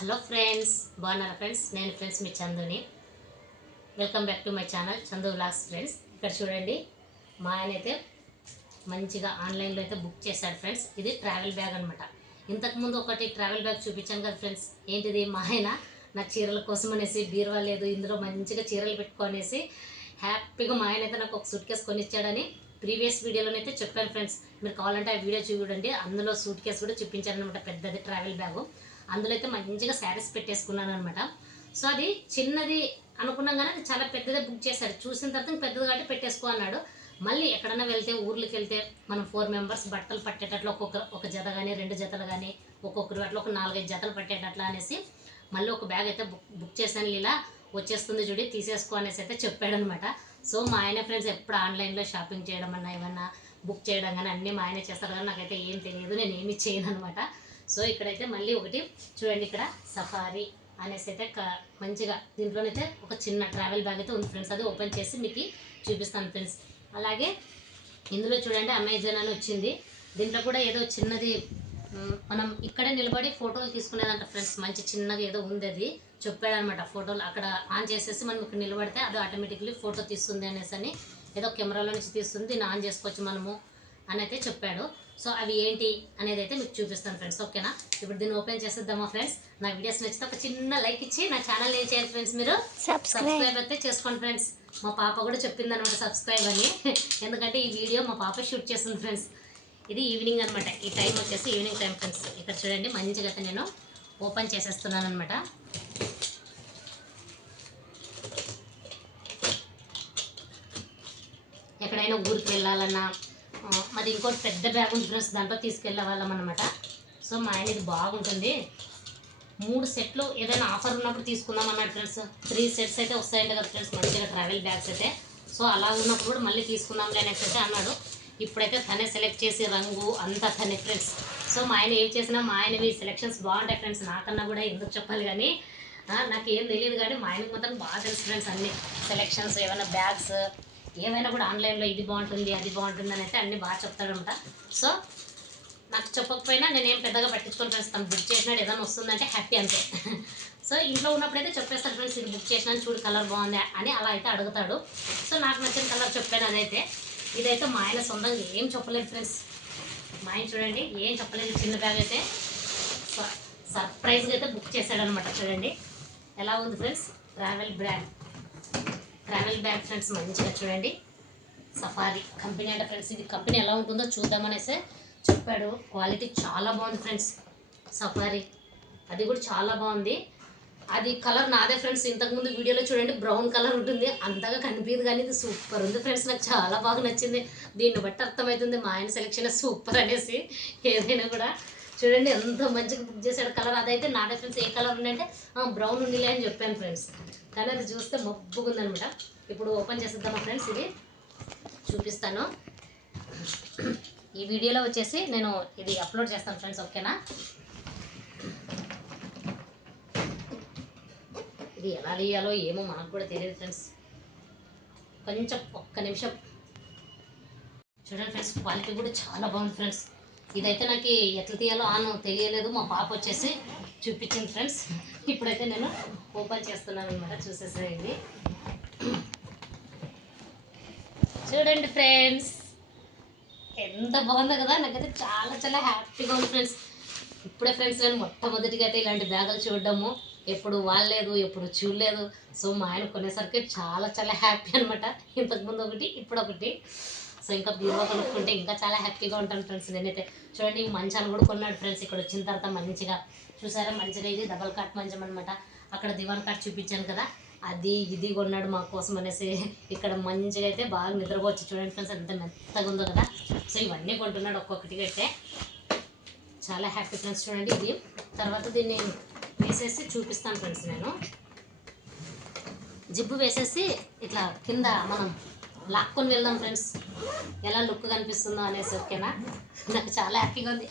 Hello friends, బాగున్నారా friends? నేను friends మీ చందుని. Welcome back to my channel Chandu vlogs. Friends, ఇక్కడ చూడండి, మా ఆయన అయితే మంచిగా ఆన్లైన్లో అయితే బుక్ చేశాడు ఫ్రెండ్స్. ఇది ట్రావెల్ బ్యాగ్ అనమాట. ఇంతకుముందు ఒకటి ట్రావెల్ బ్యాగ్ చూపించాను కదా ఫ్రెండ్స్. ఏంటిది, మా ఆయన నా చీరల కోసం అనేసి బీరువా లేదు, ఇందులో మంచిగా చీరలు పెట్టుకొనేసి హ్యాపీగా మా ఆయన అయితే నాకు ఒక సూట్ కేసు కొనిచ్చాడని ప్రీవియస్ వీడియోలోనైతే చెప్పాను ఫ్రెండ్స్. మీరు కావాలంటే ఆ వీడియో చూడండి. అందులో సూట్ కేసు కూడా చూపించాను అనమాట, పెద్దది ట్రావెల్ బ్యాగు. అందులో అయితే మంచిగా శారీస్ పెట్టేసుకున్నాను అనమాట. సో అది చిన్నది అనుకున్నాం కానీ అది చాలా పెద్దదే బుక్ చేశాడు. చూసిన తర్వాత పెద్దది కాబట్టి పెట్టేసుకో అన్నాడు. మళ్ళీ ఎక్కడైనా వెళ్తే, ఊర్లోకి వెళ్తే మనం 4 మెంబర్స్ బట్టలు పట్టేటట్లు ఒక జత కానీ 2 జతలు కానీ ఒక్కొక్కరు అట్లా ఒక 4-5 జతలు పట్టేటట్లు అనేసి మళ్ళీ ఒక బ్యాగ్ అయితే బుక్ చేశాను. ఇలా వచ్చేస్తుంది చూడి, తీసేసుకో అనేసి అయితే చెప్పాడనమాట. సో మా ఆయన ఫ్రెండ్స్ ఎప్పుడు ఆన్లైన్లో షాపింగ్ చేయడం అన్నా ఏమన్నా బుక్ చేయడం కానీ అన్నీ మా ఆయనే చేస్తారు కానీ నాకైతే ఏం తెలియదు, నేను ఏమి చేయను అనమాట. సో ఇక్కడైతే మళ్ళీ ఒకటి చూడండి, ఇక్కడ సఫారీ అనేసి అయితే మంచిగా దీంట్లోనైతే ఒక చిన్న ట్రావెల్ బ్యాగ్ అయితే ఉంది ఫ్రెండ్స్. అది ఓపెన్ చేసి మీకు చూపిస్తాను ఫ్రెండ్స్. అలాగే ఇందులో చూడండి అమెజాన్ అని వచ్చింది. దీంట్లో కూడా ఏదో చిన్నది మనం ఇక్కడే నిలబడి ఫోటోలు తీసుకునేదంట ఫ్రెండ్స్. మంచి చిన్నగా ఏదో ఉంది, అది చెప్పాడనమాట. ఫోటోలు అక్కడ ఆన్ చేసేసి మనం ఇక్కడ నిలబడితే అది ఆటోమేటిక్లీ ఫోటో తీస్తుంది అనేసి అని, ఏదో కెమెరాలో నుంచి తీస్తుంది, దీన్ని ఆన్ చేసుకోవచ్చు మనము అని అయితే చెప్పాడు. సో అవి ఏంటి అనేది అయితే మీకు చూపిస్తాను ఫ్రెండ్స్. ఓకేనా, ఇప్పుడు దీన్ని ఓపెన్ చేసేద్దామా ఫ్రెండ్స్. నా వీడియోస్ నచ్చితే ఒక చిన్న లైక్ ఇచ్చి నా ఛానల్ ఏం చేయాలి ఫ్రెండ్స్, మీరు సబ్స్క్రైబ్ అయితే చేసుకోండి ఫ్రెండ్స్. మా పాప కూడా చెప్పింది అనమాట సబ్స్క్రైబ్ అని, ఎందుకంటే ఈ వీడియో మా పాప షూట్ చేస్తుంది ఫ్రెండ్స్. ఇది ఈవినింగ్ అనమాట, ఈ టైం వచ్చేసి ఈవినింగ్ టైం ఫ్రెండ్స్. ఇక్కడ చూడండి మంచిగా అయితే నేను ఓపెన్ చేసేస్తున్నాను అనమాట. ఎక్కడైనా ఊరికి వెళ్ళాలన్నా మరి ఇంకోటి పెద్ద బ్యాగ్ ఉంది ఫ్రెండ్స్, దాంట్లో తీసుకెళ్ళే వాళ్ళం అనమాట. సో మా ఆయన ఇది బాగుంటుంది, 3 సెట్లు ఏదైనా ఆఫర్ ఉన్నప్పుడు తీసుకుందాం అన్నాడు ఫ్రెండ్స్. 3 సెట్స్ అయితే వస్తాయంట కదా ఫ్రెండ్స్, మంచిగా ట్రావెల్ బ్యాగ్స్ అయితే. సో అలా ఉన్నప్పుడు కూడా మళ్ళీ తీసుకుందాంలే అనేసి అయితే అన్నాడు. ఇప్పుడైతే తనే సెలెక్ట్ చేసి రంగు అంతా తనే ఫ్రెండ్స్. సో మా ఆయన ఏం చేసినా మా ఆయనవి సెలెక్షన్స్ బాగుంటాయి ఫ్రెండ్స్. నాకన్నా కూడా ఎందుకు చెప్పాలి కానీ నాకు ఏం తెలియదు కానీ మా ఆయనకు మాత్రం బాగా తెలుసు ఫ్రెండ్స్. అన్ని సెలెక్షన్స్ ఏమైనా బ్యాగ్స్ ఏమైనా కూడా ఆన్లైన్లో ఇది బాగుంటుంది అది బాగుంటుంది అని అయితే అన్నీ బాగా చెప్తాడనమాట. సో నాకు చెప్పకపోయినా నేనేం పెద్దగా పట్టించుకొని ఫ్రెండ్స్. తను బుక్ చేసినాడు ఏదైనా వస్తుందంటే హ్యాపీ అంతే. సో ఇంట్లో ఉన్నప్పుడైతే చెప్పేస్తాడు ఫ్రెండ్స్, ఇది బుక్ చేసినాను చూడు కలర్ బాగుంది అని అలా అయితే అడుగుతాడు. సో నాకు నచ్చిన కలర్ చెప్పాను. అదైతే ఇదైతే మా ఆయన సొంతంగా ఏం చెప్పలేదు ఫ్రెండ్స్. మా ఆయన చూడండి ఏం చెప్పలేదు, చిన్న బ్యాగ్ అయితే సర్ప్రైజ్గా అయితే బుక్ చేశాడనమాట. చూడండి ఎలా ఉంది ఫ్రెండ్స్, ట్రావెల్ బ్యాగ్ ఫ్రెండ్స్. మంచిగా చూడండి, సఫారీ కంపెనీ అంటే ఫ్రెండ్స్. ఇది కంపెనీ ఎలా ఉంటుందో చూద్దామనేసి చెప్పాడు. క్వాలిటీ చాలా బాగుంది ఫ్రెండ్స్. సఫారీ అది కూడా చాలా బాగుంది. అది కలర్ నాదే ఫ్రెండ్స్. ఇంతకుముందు వీడియోలో చూడండి బ్రౌన్ కలర్ ఉంటుంది, అంతగా కనిపించదు కానీ ఇది సూపర్ ఉంది ఫ్రెండ్స్. నాకు చాలా బాగా నచ్చింది. దీన్ని బట్టి అర్థమవుతుంది మా ఆయన సెలెక్షన్ సూపర్ అనేసి. ఏదైనా కూడా చూడండి ఎంత మంచిగా బుక్ చేశాడు. కలర్ అదైతే నాదే ఫ్రెండ్స్. ఏ కలర్ ఉందంటే బ్రౌన్ ఉండిలే అని చెప్పాను ఫ్రెండ్స్, కానీ అది చూస్తే మబ్బుగా ఉందనమాట. ఇప్పుడు ఓపెన్ చేసేద్దామా ఫ్రెండ్స్, ఇది చూపిస్తాను. ఈ వీడియోలో వచ్చేసి నేను ఇది అప్లోడ్ చేస్తాను ఫ్రెండ్స్. ఓకేనా, ఇది ఎలా తీయాలో ఏమో మనకు కూడా తెలియదు ఫ్రెండ్స్. కొంచెం ఒక్క నిమిషం చూడండి ఫ్రెండ్స్. క్వాలిటీ కూడా చాలా బాగుంది ఫ్రెండ్స్. ఇదైతే నాకు ఎట్లా తీయాలో తెలియలేదు, మా పాప వచ్చేసి చూపించింది ఫ్రెండ్స్. ఇప్పుడైతే నేను ఓపెన్ చేస్తున్నాను అనమాట. చూసేసేయండి చూడండి ఫ్రెండ్స్, ఎంత బాగుందో కదా. నాకైతే చాలా చాలా హ్యాపీగా ఉంది ఫ్రెండ్స్. ఇప్పుడే ఫ్రెండ్స్ నేను మొట్టమొదటిగా అయితే ఇలాంటి బ్యాగులు చూడడము, ఎప్పుడు వాడలేదు, ఎప్పుడు చూడలేదు. సో మా ఆయన కొనేసరికి చాలా చాలా హ్యాపీ అనమాట. ఇంతకుముందు ఒకటి ఇప్పుడు ఒకటి. సో ఇంకా బీరువా కొనుక్కుంటే ఇంకా చాలా హ్యాపీగా ఉంటాను ఫ్రెండ్స్ నేనైతే. చూడండి మంచాలు కూడా కొన్నాడు ఫ్రెండ్స్. ఇక్కడ వచ్చిన తర్వాత మంచిగా చూసారా, మంచిగా ఇది డబల్ కాట్ మంచం అనమాట. అక్కడ దివాన్ కాట్ చూపించాను కదా, అది ఇది కొన్నాడు మా కోసం అనేసి. ఇక్కడ మంచిగా అయితే బాగా నిద్రపోవచ్చు. చూడండి ఫ్రెండ్స్ ఎంత మెత్తగా ఉందో కదా. సో ఇవన్నీ కొంటున్నాడు ఒక్కొక్కటిగా అయితే. చాలా హ్యాపీ ఫ్రెండ్స్. చూడండి ఇది తర్వాత దీన్ని వేసేసి చూపిస్తాను ఫ్రెండ్స్. నేను జిబ్బు వేసేసి ఇట్లా కింద మనం లాక్కొని వెళ్దాం ఫ్రెండ్స్, ఎలా లుక్ కనిపిస్తుందో అనేసి. ఓకేనా, నాకు చాలా హ్యాపీగా ఉంది.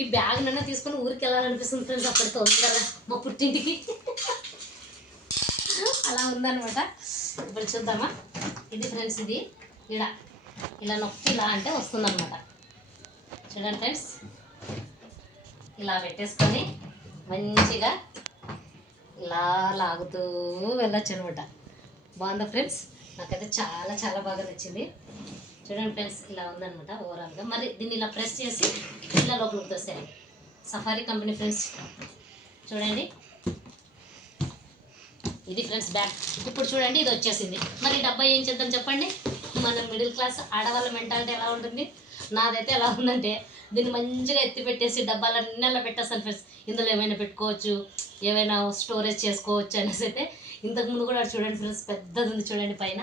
ఈ బ్యాగ్ నన్ను తీసుకొని ఊరికి వెళ్ళాలనిపిస్తుంది ఫ్రెండ్స్, అప్పటి తొందరగా మా పుట్టింటికి. అలా ఉందన్నమాట. ఇప్పుడు చూద్దామా. ఇది ఫ్రెండ్స్, ఇది ఇలా నొక్కి ఇలా అంటే వస్తుందన్నమాట. చూడండి ఫ్రెండ్స్, ఇలా పెట్టేసుకొని మంచిగా ఇలా లాగుతూ వెళ్ళొచ్చు అనమాట. బాగుందా ఫ్రెండ్స్? నాకైతే చాలా చాలా బాగా నచ్చింది. చూడండి ఫ్రెండ్స్, ఇలా ఉందనమాట ఓవరాల్గా. మరి దీన్ని ఇలా ప్రెస్ చేసి ఇలా లోపలికి తోసేయాలి. సఫారీ కంపెనీ ఫ్రెండ్స్, చూడండి ఇది ఫ్రెండ్స్ బ్యాగ్. ఇప్పుడు చూడండి ఇది వచ్చేసింది. మరి డబ్బా ఏం చేద్దాం చెప్పండి? మన మిడిల్ క్లాస్ ఆడవాళ్ళ మెంటాలిటీ ఎలా ఉంటుంది? నాదైతే ఎలా ఉందంటే దీన్ని మంచిగా ఎత్తి పెట్టేసి డబ్బాలన్నీ అలా పెట్టేస్తాను ఫ్రెండ్స్. ఇందులో ఏమైనా పెట్టుకోవచ్చు, ఏమైనా స్టోరేజ్ చేసుకోవచ్చు అనేసి అయితే. ఇంతకుముందు కూడా చూడండి ఫ్రెండ్స్, పెద్దది ఉంది చూడండి పైన,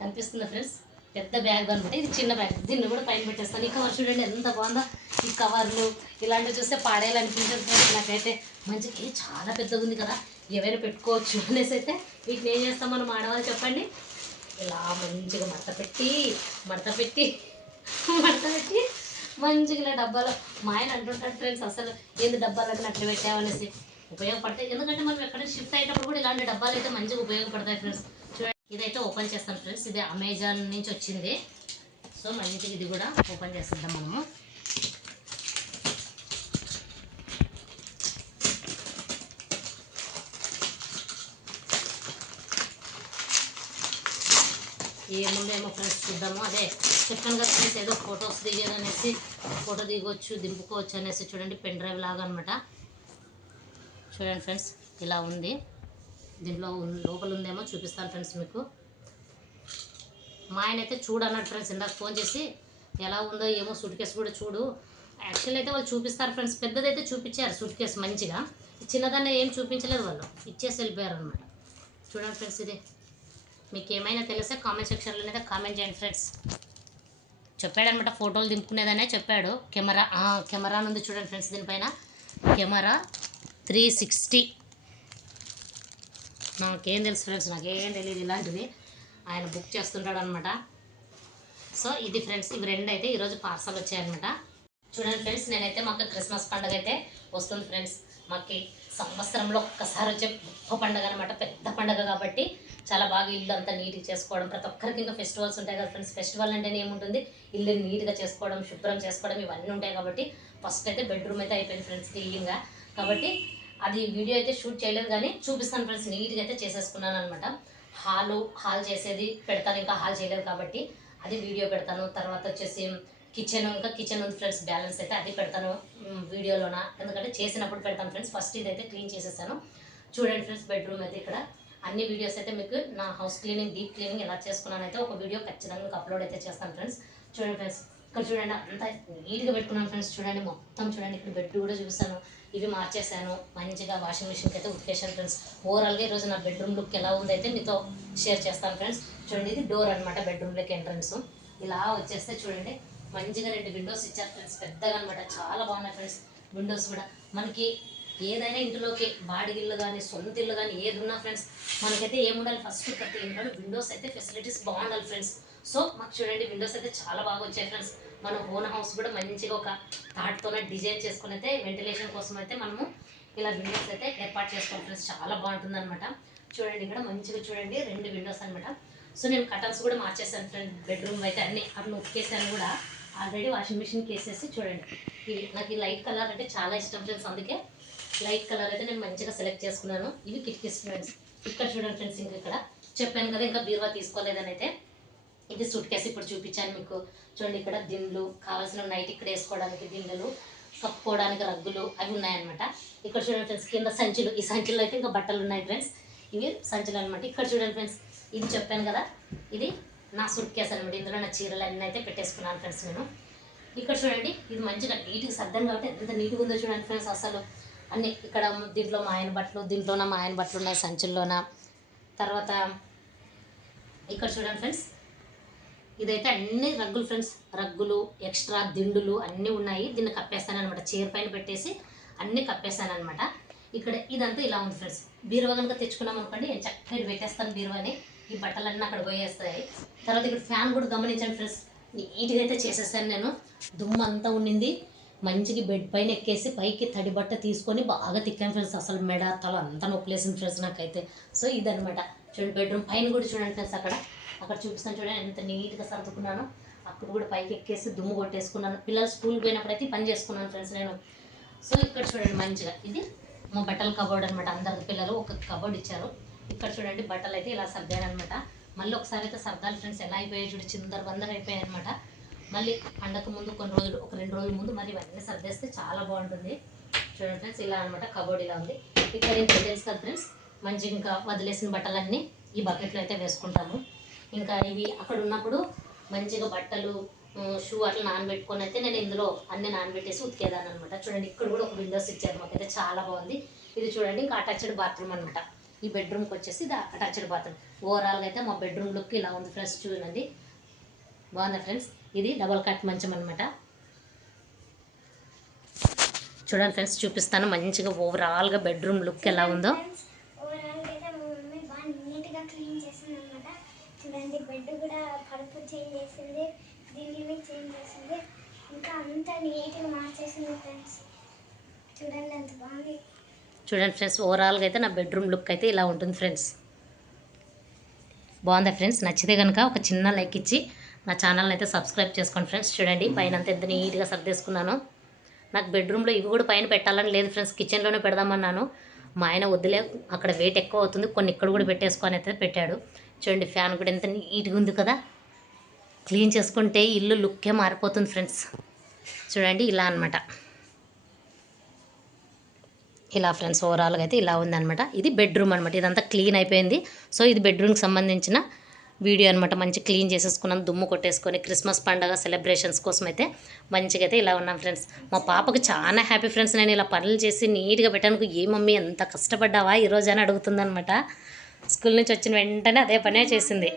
కనిపిస్తుందా ఫ్రెండ్స్? పెద్ద బ్యాగ్ అనమాట. ఇది చిన్న బ్యాగ్, దీన్ని కూడా పైన పెట్టేస్తాను. ఈ కవర్ చూడండి ఎంత బాగుందో. ఈ కవర్లు ఇలాంటివి చూస్తే పాడేయాలనిపించదు ఫ్రెండ్స్ నాకైతే. మంచిగా చాలా పెద్దగా ఉంది కదా, ఏవైనా పెట్టుకోవచ్చు అనేసి అయితే. వీటిని ఏం చేస్తాం మనం ఆడవాళ్ళు చెప్పండి? ఇలా మంచిగా మడత పెట్టి మంచిగా ఇలా డబ్బాలో. మా ఆయన అంటుంటాడు ఫ్రెండ్స్, అసలు ఏంది డబ్బాలు అట్లా పెట్టామనేసి. ఉపయోగపడతాయి, ఎందుకంటే మనం ఎక్కడ షిఫ్ట్ అయ్యేటప్పుడు కూడా ఇలాంటి డబ్బాలు అయితే మంచిగా ఉపయోగపడతాయి ఫ్రెండ్స్. చూడండి ఇదైతే ఓపెన్ చేస్తాను ఫ్రెండ్స్. ఇది అమెజాన్ నుంచి వచ్చింది. సో మంచిగా ఇది కూడా ఓపెన్ చేసేద్దాం మనము. ఏముందేమో ఫ్రెండ్స్ చూద్దాము. అదే చెప్పాను కదా ఫ్రెండ్స్, ఏదో ఫొటోస్ దిగేదనేసి, ఫోటో దిగవచ్చు దింపుకోవచ్చు అనేసి. చూడండి పెన్ డ్రైవ్ లాగా అనమాట. చూడండి ఫ్రెండ్స్ ఇలా ఉంది. దీంట్లో లోపల ఉందేమో చూపిస్తాను ఫ్రెండ్స్ మీకు. మా ఆయన అయితే చూడన్నాడు ఫ్రెండ్స్ ఇందాక ఫోన్ చేసి, ఎలా ఉందో ఏమో సూట్ కేసు కూడా చూడు. యాక్చువల్ అయితే వాళ్ళు చూపిస్తారు ఫ్రెండ్స్, పెద్దదైతే చూపించారు సూట్ కేసు మంచిగా. చిన్నదాన్ని ఏం చూపించలేదు, వాళ్ళు ఇచ్చేసి వెళ్ళిపోయారు అనమాట. చూడండి ఫ్రెండ్స్, ఇది మీకు ఏమైనా తెలిస్తే కామెంట్ సెక్షన్లో అయితే కామెంట్ చేయండి ఫ్రెండ్స్. చెప్పాడనమాట ఫోటోలు దింపుకునేదనే చెప్పాడు. కెమెరా ఉంది చూడండి ఫ్రెండ్స్, దీనిపైన కెమెరా 360. నాకేం తెలుసు ఫ్రెండ్స్, నాకేం తెలియదు ఇలాంటివి. ఆయన బుక్ చేస్తుంటాడు అనమాట. సో ఇది ఫ్రెండ్స్, ఇవి రెండు అయితే ఈరోజు పార్సల్ వచ్చాయన్నమాట. చూడండి ఫ్రెండ్స్, నేనైతే మాకు క్రిస్మస్ పండుగ అయితే వస్తుంది ఫ్రెండ్స్. మాకు సంవత్సరంలో ఒక్కసారి వచ్చే గొప్ప పండుగ అనమాట, పెద్ద పండుగ కాబట్టి చాలా బాగా ఇల్లు అంతా నీట్గా చేసుకోవడం. ప్రతి ఒక్కరికి ఇంకా ఫెస్టివల్స్ ఉంటాయి కదా ఫ్రెండ్స్. ఫెస్టివల్ అంటేనే ఏముంటుంది, ఇల్లు నీట్గా చేసుకోవడం, శుభ్రం చేసుకోవడం, ఇవన్నీ ఉంటాయి కాబట్టి ఫస్ట్ అయితే బెడ్రూమ్ అయితే అయిపోయింది ఫ్రెండ్స్ క్లీన్గా. కాబట్టి అది వీడియో అయితే షూట్ చేయలేదు కానీ చూపిస్తాను ఫ్రెండ్స్. నీట్గా అయితే చేసేసుకున్నాను అనమాట. హాల్ చేసేది పెడతాను, ఇంకా హాల్ చేయలేదు కాబట్టి అది వీడియో పెడతాను. తర్వాత వచ్చేసి కిచెన్ ఉంది ఫ్రెండ్స్, బ్యాలెన్స్ అయితే అది పెడతాను వీడియోలోన, ఎందుకంటే చేసినప్పుడు పెడతాను ఫ్రెండ్స్. ఫస్ట్ ఇదైతే క్లీన్ చేసేసాను. చూడండి ఫ్రెండ్స్, బెడ్రూమ్ అయితే ఇక్కడ అన్ని వీడియోస్ అయితే మీకు నా హౌస్ క్లీనింగ్, డీప్ క్లీనింగ్ ఎలా చేసుకున్నాను అయితే ఒక వీడియో ఖచ్చితంగా మీకు అప్లోడ్ అయితే చేస్తాను ఫ్రెండ్స్. చూడండి ఫ్రెండ్స్, ఇక్కడ చూడండి అంతా నీట్గా పెట్టుకున్నాను ఫ్రెండ్స్. చూడండి మొత్తం చూడండి, ఇక్కడ బెడ్ కూడా చూపిస్తాను. ఇవి మార్చేసాను, మంచిగా వాషింగ్ మిషన్కి అయితే ఉతికేసాను ఫ్రెండ్స్. ఓవరాల్గా ఈరోజు నా బెడ్రూమ్ లుక్ ఎలా ఉందైతే మీతో షేర్ చేస్తాను ఫ్రెండ్స్. చూడండి ఇది డోర్ అనమాట, బెడ్రూమ్లోకి ఎంట్రన్స్. ఇలా వచ్చేస్తే చూడండి మంచిగా 2 విండోస్ ఇచ్చారు ఫ్రెండ్స్, పెద్దగా అనమాట. చాలా బాగున్నాయి ఫ్రెండ్స్ విండోస్ కూడా. మనకి ఏదైనా ఇంట్లోకి బాడిగిల్లు కానీ సొంత ఇల్లు కానీ ఏది ఉన్నా ఫ్రెండ్స్, మనకైతే ఏముండాలి, ఫస్ట్ ప్రతి ఇంట్లో విండోస్ అయితే ఫెసిలిటీస్ బాగుండాలి ఫ్రెండ్స్. సో మాకు చూడండి విండోస్ అయితే చాలా బాగా వచ్చాయి ఫ్రెండ్స్. మన ఓన్ హౌస్ కూడా మంచిగా ఒక థాట్తోనే డిజైన్ చేసుకుని అయితే వెంటిలేషన్ కోసం అయితే మనము ఇలా విండోస్ అయితే ఏర్పాటు చేసుకోవాలి ఫ్రెండ్స్. చాలా బాగుంటుంది అనమాట. చూడండి ఇక్కడ మంచిగా చూడండి 2 విండోస్ అనమాట. సో నేను కటన్స్ కూడా మార్చేసాను ఫ్రెండ్. బెడ్రూమ్ అయితే అన్ని అట్లా ఉతికేసాను కూడా, ఆల్రెడీ వాషింగ్ మిషన్కి వేసేసి. చూడండి ఇవి నాకు ఈ లైట్ కలర్ అంటే చాలా ఇష్టం ఫ్రెండ్స్, అందుకే లైట్ కలర్ అయితే నేను మంచిగా సెలెక్ట్ చేసుకున్నాను. ఇవి కిటికీస్ ఫ్రెండ్స్. ఇక్కడ చూడండి ఫ్రెండ్స్, ఇంకా ఇక్కడ చెప్పాను కదా ఇంకా బీరువా తీసుకోలేదని అయితే. ఇది సూట్ కేసు ఇప్పుడు చూపించాను మీకు. చూడండి ఇక్కడ దిండ్లు, కావాల్సిన నైట్ ఇక్కడ వేసుకోవడానికి దిండులు, కప్పుకోవడానికి రగ్గులు అవి ఉన్నాయన్నమాట. ఇక్కడ చూడండి ఫ్రెండ్స్, కింద సంచులు. ఈ సంచుల్లో అయితే ఇంకా బట్టలు ఉన్నాయి ఫ్రెండ్స్. ఇవి సంచులు అనమాట. ఇక్కడ చూడండి ఫ్రెండ్స్, ఇది చెప్పాను కదా, ఇది నా సూట్ కేసు అనమాట. ఇందులో నా చీరలు అన్నీ అయితే పెట్టేసుకున్నాను ఫ్రెండ్స్ నేను. ఇక్కడ చూడండి ఇది మంచిగా నీట్గా సర్దాను కాబట్టి ఎంత నీట్గా ఉందో చూడండి ఫ్రెండ్స్ అసలు. అన్నీ ఇక్కడ దీంట్లో మా ఆయన బట్టలు, దీంట్లోన మా ఆయన బట్టలు ఉన్నాయి సంచుల్లోన. తర్వాత ఇక్కడ చూడండి ఫ్రెండ్స్, ఇదైతే అన్ని రగ్గులు ఫ్రెండ్స్, రగ్గులు ఎక్స్ట్రా దిండులు అన్నీ ఉన్నాయి. దీన్ని కప్పేస్తాను అనమాట, చైర్ పైన పెట్టేసి అన్నీ కప్పేస్తాను అనమాట. ఇక్కడ ఇదంతా ఇలా ఉంది ఫ్రెండ్స్. బీరువా కనుక తెచ్చుకున్నాం అనుకోండి, నేను చక్కగా పెట్టేస్తాను బీరువాని, ఈ బట్టలన్నీ అక్కడ పోయేస్తాయి. తర్వాత ఇక్కడ ఫ్యాన్ కూడా గమనించండి ఫ్రెండ్స్, నీట్గా అయితే చేసేసాను నేను. దుమ్ము అంతా ఉండింది, మంచిగా బెడ్ పైన ఎక్కేసి పైకి తడి బట్ట తీసుకొని బాగా తిక్కాను ఫ్రెండ్స్. అసలు మెడ తల అంతా నొప్పులేసింది ఫ్రెండ్స్ నాకైతే. సో ఇదనమాట. చూడండి బెడ్రూమ్ పైన కూడా చూడండి ఫ్రెండ్స్, అక్కడ చూపిస్తాను చూడండి ఎంత నీట్గా సర్దుకున్నాను. అక్కడ కూడా పైకి ఎక్కేసి దుమ్ము కొట్టేసుకున్నాను. పిల్లలు స్కూల్కి పోయినప్పుడు అయితే పని చేసుకున్నాను ఫ్రెండ్స్ నేను. సో ఇక్కడ చూడండి మంచిగా ఇది మా బట్టల కబోర్డ్ అనమాట. అందరి పిల్లలు ఒక కబోర్డ్ ఇచ్చారు. ఇక్కడ చూడండి బట్టలు అయితే ఇలా సర్దాను అనమాట. మళ్ళీ ఒకసారి అయితే సర్దాలి ఫ్రెండ్స్. ఎలా అయిపోయాయి చూడు, చిందర బందర అయిపోయాయి అనమాట. మళ్ళీ పండగ ముందు కొన్ని రోజులు, ఒక 2 రోజుల ముందు మరి ఇవన్నీ సర్దేస్తే చాలా బాగుంటుంది. చూడండి ఫ్రెండ్స్, ఇలా అనమాట కబోర్డ్ ఇలా ఉంది. ఇక్కడ ఇంకా తెలుసు కదా ఫ్రెండ్స్, మంచిగా ఇంకా వదిలేసిన బట్టలన్నీ ఈ బకెట్లో అయితే వేసుకుంటాము. ఇంకా ఇవి అక్కడ ఉన్నప్పుడు మంచిగా బట్టలు, షూ అట్లా నానబెట్టుకొని అయితే నేను ఇందులో అన్నీ నానబెట్టేసి ఉతికేదాన్ని అనమాట. చూడండి ఇక్కడ కూడా ఒక విండోస్ ఇచ్చారు మాకైతే, చాలా బాగుంది. ఇది చూడండి ఇంకా అటాచ్డ్ బాత్రూమ్ అనమాట. ఈ బెడ్రూమ్కి వచ్చేసి ఇది అటాచ్డ్ బాత్రూమ్. ఓవరాల్గా అయితే మా బెడ్రూమ్ లుక్ ఇలా ఉంది ఫ్రెండ్స్. చూడండి బాగుందా ఫ్రెండ్స్. ఇది డబల్ కట్ మంచం అనమాట. చూడండి ఫ్రెండ్స్, చూపిస్తాను మంచిగా ఓవరాల్గా బెడ్రూమ్ లుక్ ఎలా ఉందో. చూడండి బెడ్ కూడా పరుపు చేంజ్ చేసింది, దీన్ని చేంజ్ చేసింది, ఇంకా అంతా నీట్గా మార్చేసింది ఫ్రెండ్స్. చూడండి అంత బాగుంది. చూడండి ఫ్రెండ్స్, ఓవరాల్గా అయితే నా బెడ్రూమ్ లుక్ అయితే ఇలా ఉంటుంది ఫ్రెండ్స్. బాగుందా ఫ్రెండ్స్? నచ్చితే కనుక ఒక చిన్న లైక్ ఇచ్చి నా ఛానల్ని అయితే సబ్స్క్రైబ్ చేసుకోండి ఫ్రెండ్స్. చూడండి పైన అంతా ఎంత నీట్గా సర్దేసుకున్నాను. నాకు బెడ్రూమ్లో ఇవి కూడా పైన పెట్టాలని లేదు ఫ్రెండ్స్, కిచెన్లోనే పెడదామన్నాను. మా ఆయన వద్దులే, అక్కడ వెయిట్ ఎక్కువ అవుతుంది, కొన్ని ఇక్కడ కూడా పెట్టేసుకొని అయితే పెట్టాడు. చూడండి ఫ్యాన్ కూడా ఎంత నీట్గా ఉంది కదా. క్లీన్ చేసుకుంటే ఇల్లు లుక్కే మారిపోతుంది ఫ్రెండ్స్. చూడండి ఇలా అనమాట. ఇలా ఫ్రెండ్స్ ఓవరాల్గా అయితే ఇలా ఉందన్నమాట. ఇది బెడ్రూమ్ అనమాట. ఇదంతా క్లీన్ అయిపోయింది. సో ఇది బెడ్రూమ్కి సంబంధించిన వీడియో అనమాట. మంచి క్లీన్ చేసేసుకున్నాను, దుమ్ము కొట్టేసుకొని క్రిస్మస్ పండగ సెలబ్రేషన్స్ కోసం అయితే మంచిగా అయితే ఇలా ఉన్నాం ఫ్రెండ్స్. మా పాపకు చాలా హ్యాపీ ఫ్రెండ్స్. నేను ఇలా పనులు చేసి నీట్గా పెట్టడానికి, ఏ మమ్మీ ఎంత కష్టపడ్డావా ఈరోజు అని అడుగుతుందనమాట. స్కూల్ నుంచి వచ్చిన వెంటనే అదే పనే చేసింది.